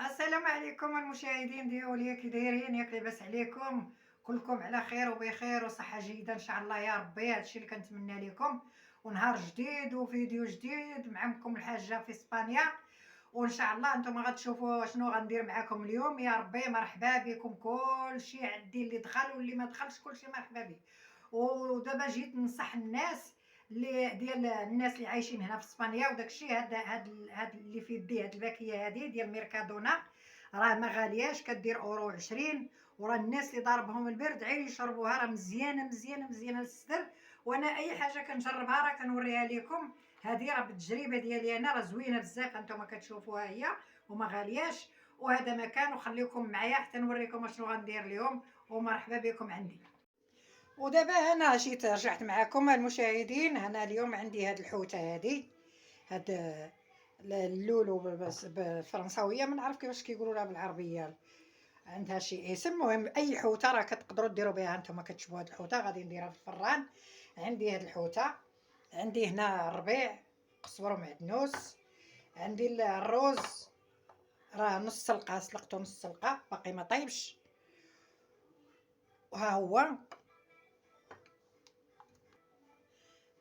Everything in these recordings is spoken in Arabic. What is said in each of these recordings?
السلام عليكم المشاهدين ديالي، كي دايرين؟ ياك لاباس عليكم؟ كلكم على خير وبخير وصحة جيدة ان شاء الله يا ربي. هادشي اللي كنتمنى لكم، ونهار جديد وفيديو جديد معكم الحاجة في اسبانيا. وان شاء الله انتم غتشوفوا شنو غندير معكم اليوم. يا ربي مرحبا بكم، كلشي عندي اللي دخل واللي ما دخلش كلشي مرحبا به. ودابا جيت ننصح الناس اللي ديال الناس اللي عايشين هنا في اسبانيا وداكشي. هاد اللي في يدي، هاد الباكيه هادي ديال ميركادونا، راه ما غالياش، كدير اورو 20. وراه الناس اللي ضاربهم البرد عيل يشربوها، راه مزيانه مزيانه مزيانه للصدر. وانا اي حاجه كنجربها راه كنوريها لكم. هذه راه بالتجربه ديالي انا، راه زوينه بزاف، انتم كتشوفوها هي وما غالياش. وهذا مكان، وخليكم معايا حتى نوريكم شنو غندير اليوم. ومرحبا بكم عندي. ودابا انا جيت رجعت معكم المشاهدين. انا اليوم عندي هاد الحوته هادي، هاد اللولو بالفرنساويه، ما نعرف كيفاش كيقولوا لها بالعربيه، عندها شي اسم. المهم اي حوته راه كتقدروا ديروا بها. نتوما كتشوفوا هاد الحوته غادي نديرها في الفران. عندي هاد الحوته، عندي هنا الربيع، قزبر ومعدنوس. عندي الروز، راه نص سلقه سلقته، نص سلقه باقي ما طيبش. وها هو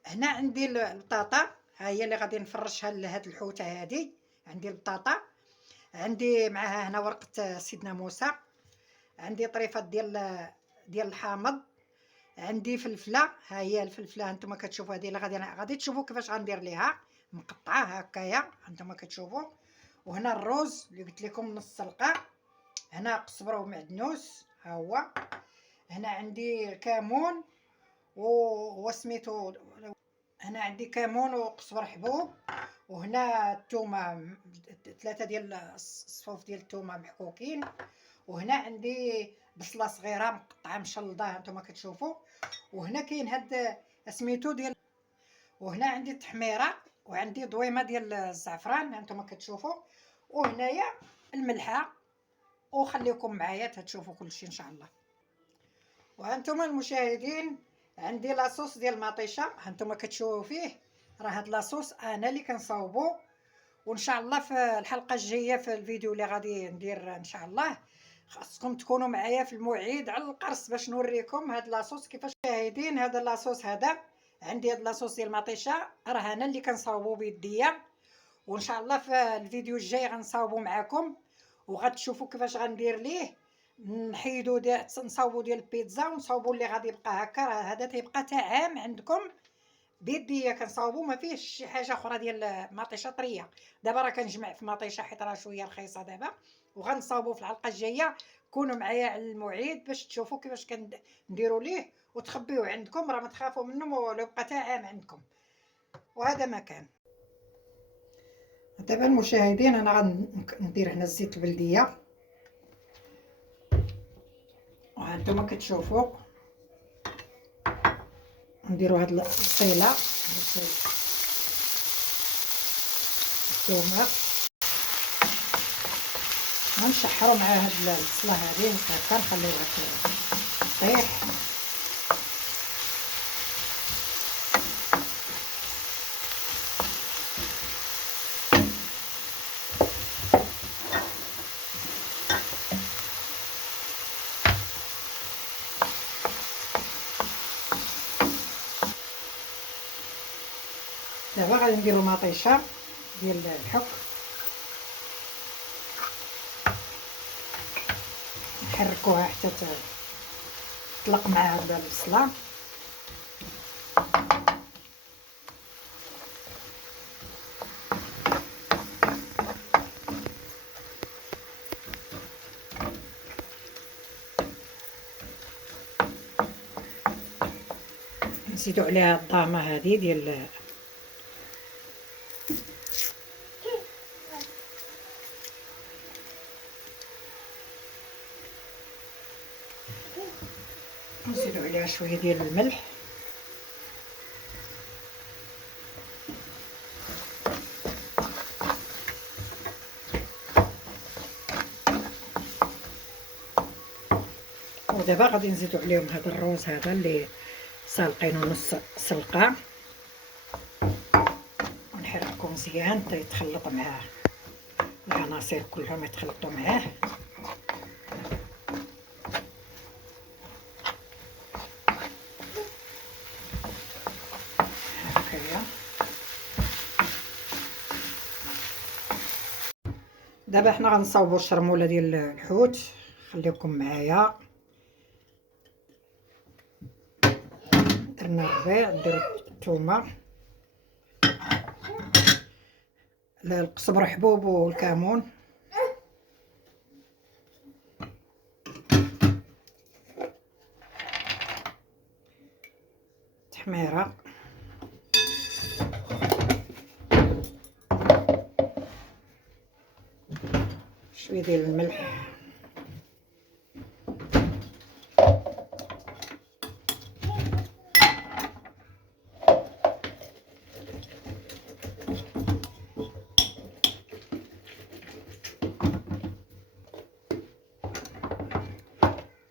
هنا عندي البطاطا، ها هي اللي غادي نفرشها لهاد الحوته هادي. عندي البطاطا، عندي معاها هنا ورقه سيدنا موسى، عندي طريفات ديال الحامض، عندي فلفله. ها هي الفلفله هانتوما كتشوفوا، هذه اللي غادي تشوفوا كيفاش غندير ليها، مقطعه هكايا هانتوما كتشوفوا. وهنا الروز اللي قلت لكم نص سلقه. هنا قزبر ومعدنوس، ها هو. هنا عندي كمون وسميتو، هنا عندي كمون وقزبر حبوب. وهنا الثومه، 3 ديال الصفوف ديال الثومه محكوكين. وهنا عندي بصله صغيره مقطعه مشلضه هانتوما كتشوفوا. وهنا كاين هاد سميتو ديال. وهنا عندي التحميره، وعندي ضويمه ديال الزعفران هانتوما كتشوفوا. وهنايا الملحه. وخليكم معايا تشوفوا كلشي ان شاء الله. وهانتوما المشاهدين عندي لاصوص ديال المطيشه هانتوما كتشوفوا فيه. راه هاد لاصوص انا اللي كنصاوبو. وان شاء الله في الحلقه الجايه في الفيديو اللي غادي ندير ان شاء الله، خاصكم تكونوا معايا في الموعد على القرص باش نوريكم هاد لاصوص كيفاش. شاهدين هذا لاصوص هذا، عندي هاد لاصوص ديال المطيشه، راه انا اللي كنصاوبو بيديا. وان شاء الله في الفيديو الجاي غنصاوبو معكم، وغتشوفوا كيفاش غندير ليه. نحيدو نصاوبو ديال البيتزا، ونصاوبو اللي غادي يبقى هكا. راه هذا تيبقى تا عام عندكم بيديا كنصاوبو، ما فيهش شي حاجه اخرى ديال مطيشه طريه. دابا راه كنجمع في مطيشه حيت راه شويه رخيصه دابا. وغنصاوبو في الحلقه الجايه. كونوا معايا على الموعد باش تشوفوا كيفاش كنديروا ليه، وتخبيوه عندكم، راه ما تخافوا منه، ولو بقى تا عام عندكم. وهذا ما كان. دابا المشاهدين انا غندير هنا الزيت البلديه، وهانتوما كتشوفوا نديروا هاد البصيله الثومه، غنشحروا مع هاد البصله هادي هكا، نخليوها طيح. دابا غادي نديرو مطيشه ديال الحك، نحركوها حتى تطلق مع هاد البصله. نزيدو عليها الضامه هادي ديال، نزيدو عليها شويه ديال الملح. ودابا غادي نزيدو عليهم هذا الروز هذا اللي سالقينو نص سلقه، ونحركو مزيان حتى يتخلط معاه العناصر كلهم يتخلطوا معاه. هكايا. دابا حنا غنصاوبوا الشرموله ديال الحوت، خليكم معايا. درنا الربيع، نديرو الثومه، القزبر حبوب والكمون، تحميره، شويه ديال الملح،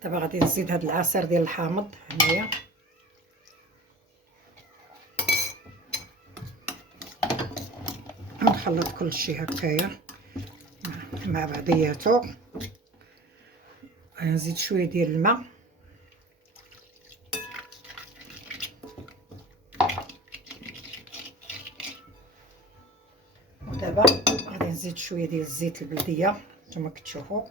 دابا غادي نزيد هاد العصير ديال الحامض هنايا، نخلط كلشي هكايا مع بعضياتو. نزيد شويه ديال الماء، ودابا غادي نزيد شويه ديال الزيت البلديه نتوما كتشوفوا.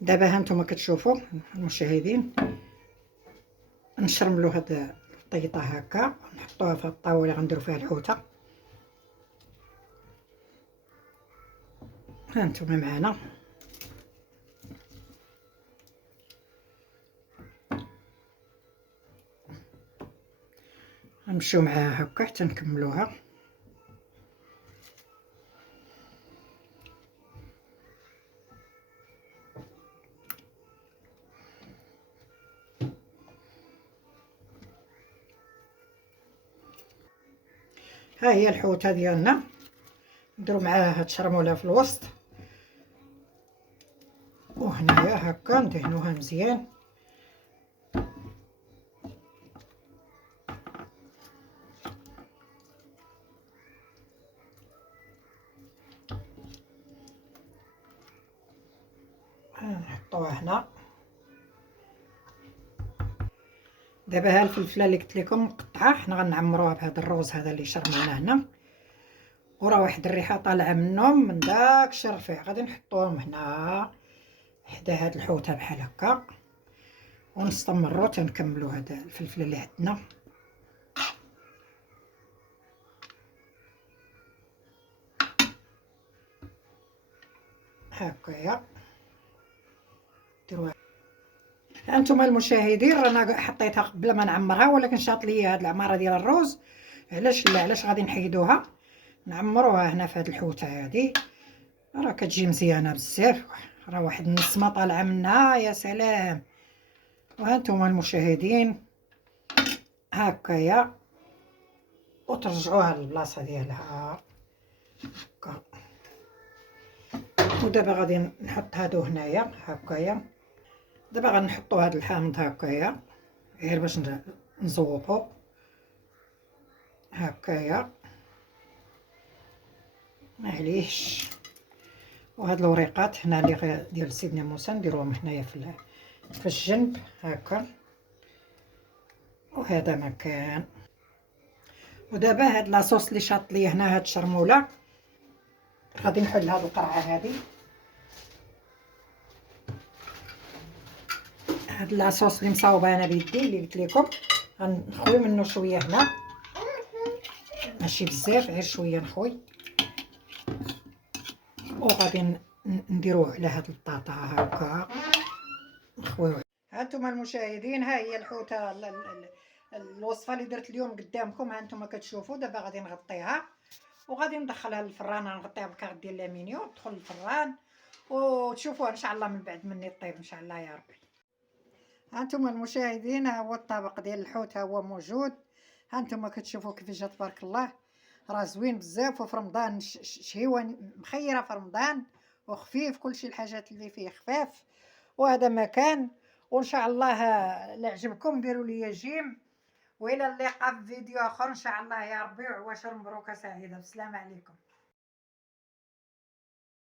دابا ها نتوما كتشوفوا المشاهدين، نشرملو هاد الطيطه هكا، نحطوها في الطاوله اللي غنديرو فيها الحوته. ها نتوما معنا، نمشيو معاها هكا حتى نكملوها. ها هي الحوته ديالنا، نديرو معاها هاد الشرموله في الوسط، وهنايا هكا ندهنوها مزيان. نحطوها هنا. دابا ها الفلفله اللي قلت لكم مقطعه، حنا غنعمروها بهذا الروز هذا اللي شرملناه هنا، وراه واحد الريحه طالعه منهم من داكشي الرفيع. غادي نحطوهم هنا حدا هاد الحوته بحال هكا، ونستمروا تنكملوا هاد الفلفله اللي عندنا. هكايا ديروها. هانتوما المشاهدين رانا حطيتها قبل ما نعمرها، ولكن شاط ليا هاد العماره ديال الروز. علاش لا، علاش غادي نحيدوها نعمروها هنا في هاد الحوته هادي، راه كتجي مزيانه بزاف، راه واحد النسمه طالعه منها يا سلام. وهانتوما المشاهدين هكايا، وترجعوها للبلاصه ديالها هكا. ودابا غادي نحط هادو هنايا هكايا. دابا غنحطو هاد الحامض هكايا غير باش نزوقو هكايا، معليش. وهاد الوريقات هنا اللي ديال سيدنا موسى نديروهم هنايا في الجنب هكا، وهذا مكان. ودابا هاد لاصوص اللي شاط ليا هنا، هاد الشرموله، غادي نحل هاد القرعه هادي. هاد لاصوص اللي مصاوبه انا بيدي اللي قلت لكم، غنخوي منه شويه هنا، ماشي بزاف، غير شويه نخوي، وغادي نديروه على هاد البطاطا هكا نخويوه. هانتوما المشاهدين، ها هي الحوته الوصفه اللي درت اليوم قدامكم، هانتوما كتشوفوا. دابا غادي نغطيها وغادي ندخلها للفران، نغطيها بكارط ديال الالومنيوم، تدخل للفران وتشوفوها ان شاء الله من بعد مني طيب ان شاء الله يا ربي. هانتوما المشاهدين، ها هو الطبق ديال الحوت، ها هو موجود. هانتوما كتشوفوا كيفاش جا تبارك الله، راه زوين بزاف. وفي رمضان شهيوه مخيره في رمضان، وخفيف، كلشي الحاجات اللي فيه خفاف. وهذا مكان، وان شاء الله لا عجبكم ديروا لي جيم، والى اللقاء في فيديو اخر ان شاء الله يا ربي، وعواشر مبروكه سعيده، بالسلامه عليكم.